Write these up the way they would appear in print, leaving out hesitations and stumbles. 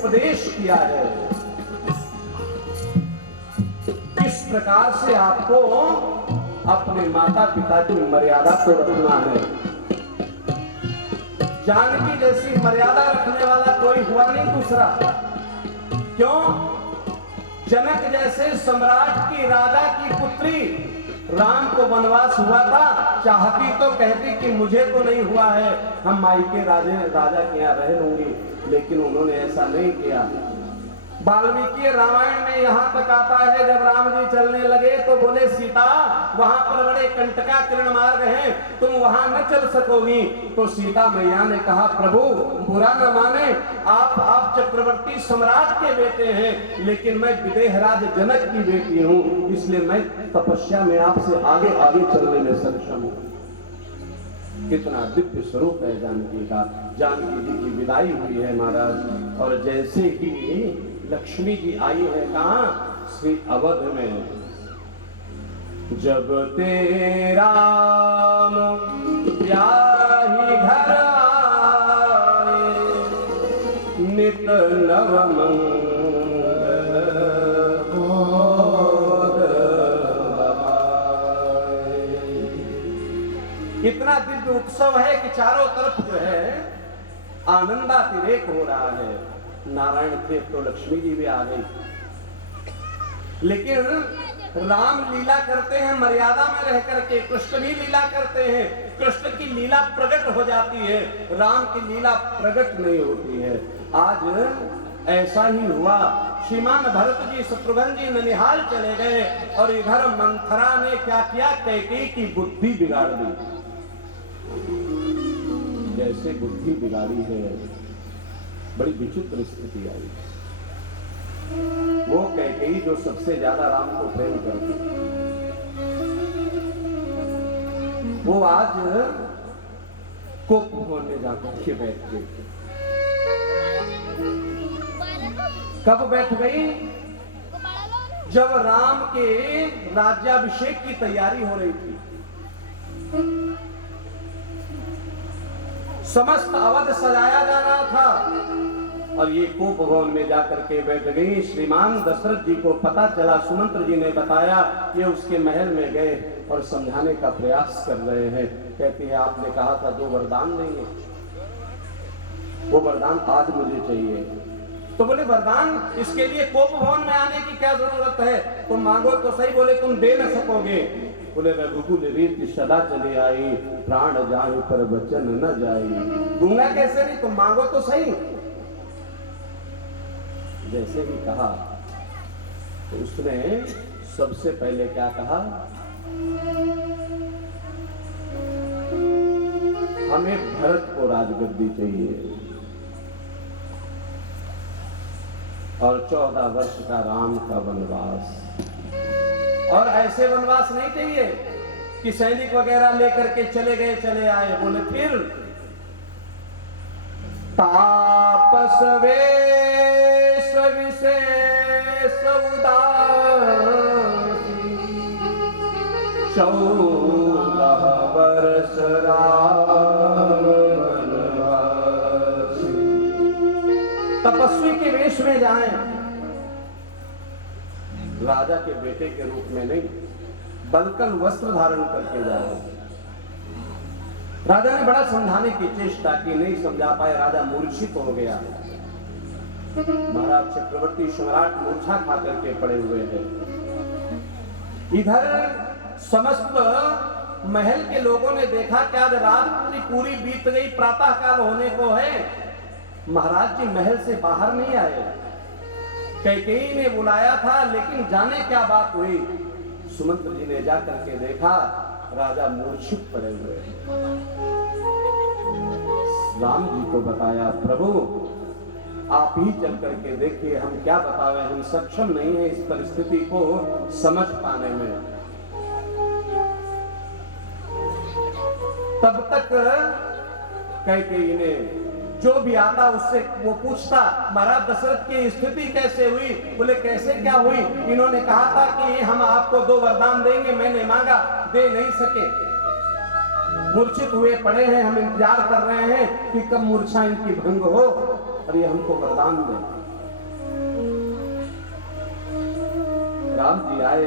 उपदेश किया है। किस प्रकार से आपको अपने माता पिता की मर्यादा को रखना है। जानकी जैसी मर्यादा रखने वाला कोई हुआ नहीं दूसरा। क्यों? जनक जैसे सम्राट की, राजा की पुत्री राम को वनवास हुआ था, चाहती तो कहती कि मुझे तो नहीं हुआ है, हम मायके राजा के यहाँ रह लूंगी, लेकिन उन्होंने ऐसा नहीं किया। वाल्मीकि रामायण में यहां तक आता है, जब राम जी चलने लगे तो बोले सीता वहां पर बड़े कंटका किरण मार्ग हैं, तुम वहां न चल सकोगी। तो सीता मैया ने कहा प्रभु बुरा न माने, आप चक्रवर्ती सम्राट के बेटे हैं, लेकिन मैं विदेहराज जनक की बेटी हूं, इसलिए मैं तपस्या में आपसे आगे आगे चलने में सक्षम हूं। कितना दिव्य स्वरूप है जानकी का। जानकी जी की विदाई हुई है महाराज, और जैसे ही लक्ष्मी जी आई है कहां? श्री अवध में। जब तेरा ब्याही घर आए, नित नव मंगल बोध हमारे। इतना दिव्य उत्सव है कि चारों तरफ जो है आनंदातिरेक हो रहा है। नारायण थे तो लक्ष्मी जी भी आ गई, लेकिन राम लीला करते हैं मर्यादा में रह करके, कृष्ण भी लीला करते हैं, कृष्ण की लीला प्रकट हो जाती है, राम की लीला प्रकट नहीं होती है। आज ऐसा ही हुआ। श्रीमान भरत जी शत्रुघ्न जी ननिहाल चले गए, और इधर मंथरा ने क्या किया? कैकेयी की बुद्धि बिगाड़ दी। जैसे बुद्धि बिगाड़ी है, बड़ी विचित्र स्थिति आई। वो कैकेयी जो सबसे ज्यादा राम को प्रेम करती, वो आज कोप होने जाकर के बैठ गई। कब बैठ गई? जब राम के राज्याभिषेक की तैयारी हो रही थी। समस्त अवध सजाया जा रहा था, और ये कोप भवन में जाकर के बैठ गई। श्रीमान दशरथ जी को पता चला, सुमंत्र जी ने बताया, ये उसके महल में गए और समझाने का प्रयास कर रहे हैं। कहती है आपने कहा था 2 वरदान देंगे, वो वरदान आज मुझे चाहिए। तो बोले वरदान, इसके लिए कोप भवन में आने की क्या जरूरत है, तुम मांगो तो सही। बोले तुम दे न सकोगे। बोले रघुकुल रीति सदा चली आई, प्राण जाए पर वचन न जाई। दूंगा कैसे नहीं, तुम मांगो तो सही। जैसे ही कहा तो उसने सबसे पहले क्या कहा? हमें भरत को राजगद्दी चाहिए, और 14 वर्ष का राम का वनवास। और ऐसे वनवास नहीं चाहिए कि सैनिक वगैरह लेकर के चले गए चले आए। बोले फिर तापस वेश विशेष उदासी, 14 वर्ष राम वनवासी। तपस्वी के वेश में जाएं, राजा के बेटे के रूप में नहीं, बलकल वस्त्र धारण करके जाए। राजा ने बड़ा समझाने की चेष्टा की, नहीं समझा पाए, राजा मूर्छित हो गया। महाराज चक्रवर्ती सम्राट मूर्छा खा करके पड़े हुए हैं। इधर समस्त महल के लोगों ने देखा कि आज रात्रि पूरी बीत गई, प्रातः काल होने को है, महाराज जी महल से बाहर नहीं आए। कैकेयी ने बुलाया था, लेकिन जाने क्या बात हुई। सुमंत्र जी ने जाकर के देखा, राजा मूर्छित पड़े हुए हैं। राम जी को बताया, प्रभु आप ही चल करके देखिए, हम क्या बतावे, हम सक्षम नहीं है इस परिस्थिति को समझ पाने में। तब तक कैकेयी ने जो भी आता उससे वो पूछता, महाराज दशरथ की स्थिति कैसे हुई? बोले कैसे क्या हुई? इन्होंने कहा था कि हम आपको 2 वरदान देंगे, मैंने मांगा, दे नहीं सके, मूर्छित हुए पड़े हैं, हम इंतजार कर रहे हैं कि कब मूर्छा इनकी भंग हो और ये हमको वरदान दें। राम जी आए,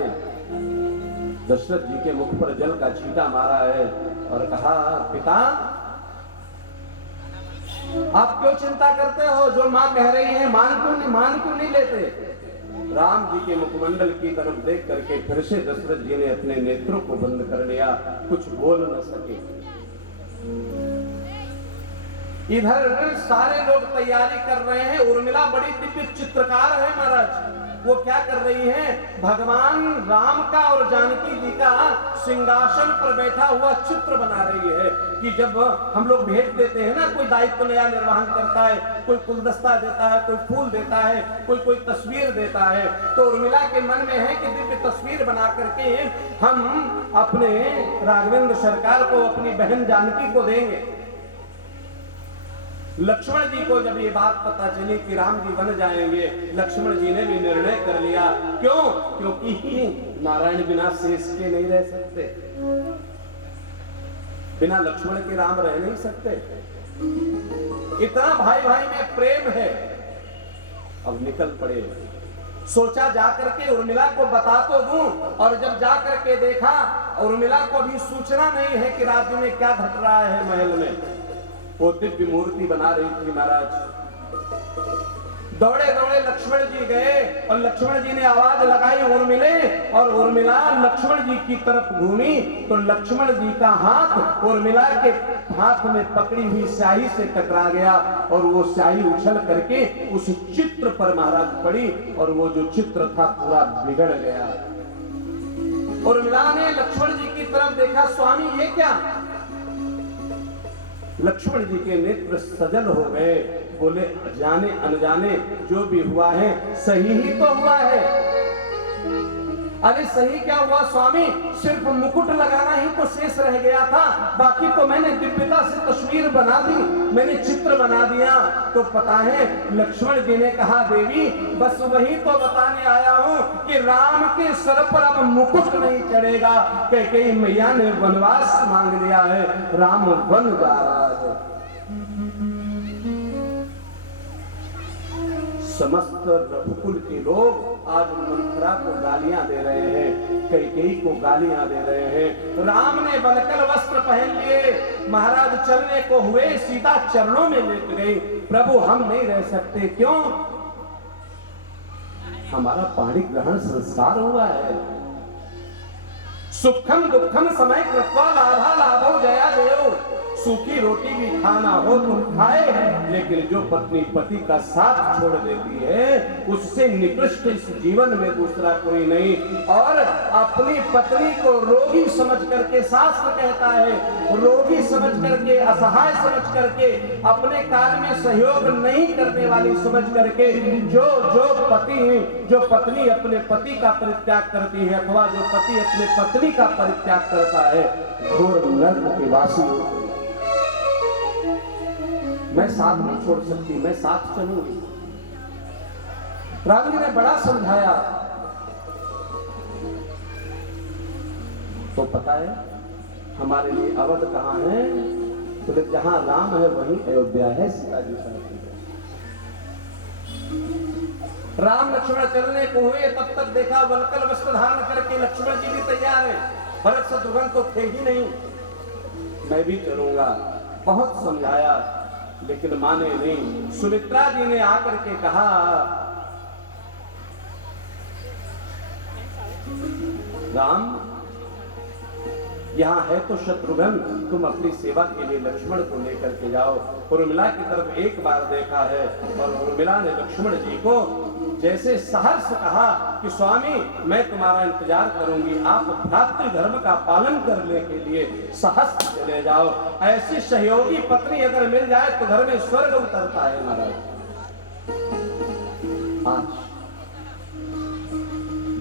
दशरथ जी के मुख पर जल का छींटा मारा है और कहा, पिता आप क्यों चिंता करते हो? जो मां कह रही है मान क्यों नहीं लेते? राम जी के मुखमंडल की तरफ देख करके फिर से दशरथ जी ने अपने नेत्रों को बंद कर लिया, कुछ बोल न सके। इधर सारे लोग तैयारी कर रहे हैं। उर्मिला बड़ी दिव्य चित्रकार है महाराज। वो क्या कर रही है? भगवान राम का और जानकी जी का सिंहासन पर बैठा हुआ चित्र बना रही है कि जब हम लोग भेज देते हैं ना, कोई दायित्व नया निर्वहन करता है, कोई गुलदस्ता देता है, कोई फूल देता है, कोई तस्वीर देता है, तो उर्मिला के मन में है कि दिव्य तस्वीर बना करके हम अपने राघवेंद्र सरकार को, अपनी बहन जानकी को देंगे। लक्ष्मण जी को जब ये बात पता चली कि राम जी बन जाएंगे, लक्ष्मण जी ने भी निर्णय कर लिया। क्यों? क्योंकि नारायण बिना शेष के नहीं रह सकते, बिना लक्ष्मण के राम रह नहीं सकते। इतना भाई भाई में प्रेम है। अब निकल पड़े। सोचा जाकर के उर्मिला को बता तो दूं, और जब जाकर के देखा उर्मिला को भी सूचना नहीं है कि राज्य में क्या घट रहा है। महल में वो दिव्य मूर्ति बना रही थी महाराज। दौड़े दौड़े लक्ष्मण जी गए और लक्ष्मण जी ने आवाज लगाई उर्मिले, और उर्मिला लक्ष्मण जी की तरफ घूमी तो लक्ष्मण जी का हाथ उर्मिला के हाथ में पकड़ी हुई स्याही से टकरा गया और वो स्याही उछल करके उस चित्र पर महाराज पड़ी और वो जो चित्र था पूरा बिगड़ गया। उर्मिला ने लक्ष्मण जी की तरफ देखा, स्वामी ये क्या? लक्ष्मण जी के नेत्र सजल हो गए। बोले, जाने अनजाने जो भी हुआ है सही ही तो हुआ है। अरे सही क्या हुआ स्वामी? सिर्फ मुकुट लगाना ही तो शेष रह गया था, बाकी तो मैंने दिव्यता से तस्वीर बना दी, मैंने चित्र बना दिया। तो पता है लक्ष्मण जी ने कहा, देवी बस वही तो बताने आया हूं कि राम के सर पर अब मुकुट नहीं चढ़ेगा। कैकेयी मैया ने वनवास मांग लिया है, राम वन जा रहा है। समस्त रघुकुल के लोग आज मंथरा को गालियां दे रहे हैं, कैकेयी को गालियां दे रहे हैं। राम ने वलकल वस्त्र पहन लिए, महाराज चलने को हुए, सीता चरणों में लेट गई। प्रभु हम नहीं रह सकते। क्यों? हमारा पाणी ग्रहण संस्कार हुआ है। सुखम दुखम समय कृत्वा लाभा लाभो जया जयो। सूखी रोटी भी खाना हो तुम खाए, लेकिन जो पत्नी पति का साथ छोड़ देती है उससे निकृष्ट इस जीवन में दूसरा कोई नहीं। और अपनी पत्नी को रोगी समझ करके, शास्त्र कहता है रोगी समझ करके, असहाय समझ करके, अपने कार्य में सहयोग नहीं करने वाली समझ करके जो पत्नी अपने पति का परित्याग करती है अथवा जो पति अपने पत्नी का परित्याग करता है, घोर नरक के वासी होते हैं। मैं साथ नहीं छोड़ सकती, मैं साथ चलूंगी। राम जी ने बड़ा समझाया। तो पता है हमारे लिए अवध कहां है? तो जहां राम है वहीं अयोध्या है, सीता जी साथ है। राम लक्ष्मण चलने को हुए, तब तक देखा वलकल वस्त्र धारण करके लक्ष्मण जी भी तैयार है। भरत शत्रुघ्न तो थे ही नहीं। मैं भी चलूंगा। बहुत समझाया लेकिन माने नहीं। सुमित्रा जी ने आकर के कहा, राम यहाँ है तो शत्रुघ्न, तुम अपनी सेवा के लिए लक्ष्मण को लेकर के जाओ। उर्मिला की तरफ एक बार देखा है और उर्मिला ने लक्ष्मण जी को जैसे सहर्ष कहा कि स्वामी मैं तुम्हारा इंतजार करूंगी, आप भ्रातृ धर्म का पालन करने के लिए सहर्ष चले जाओ। ऐसी सहयोगी पत्नी अगर मिल जाए तो घर में स्वर्ग उतरता है महाराज। आज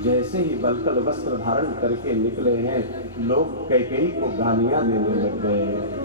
जैसे ही वलकल वस्त्र धारण करके निकले हैं, लोग कैकेयी को गालियां देने लग गए हैं।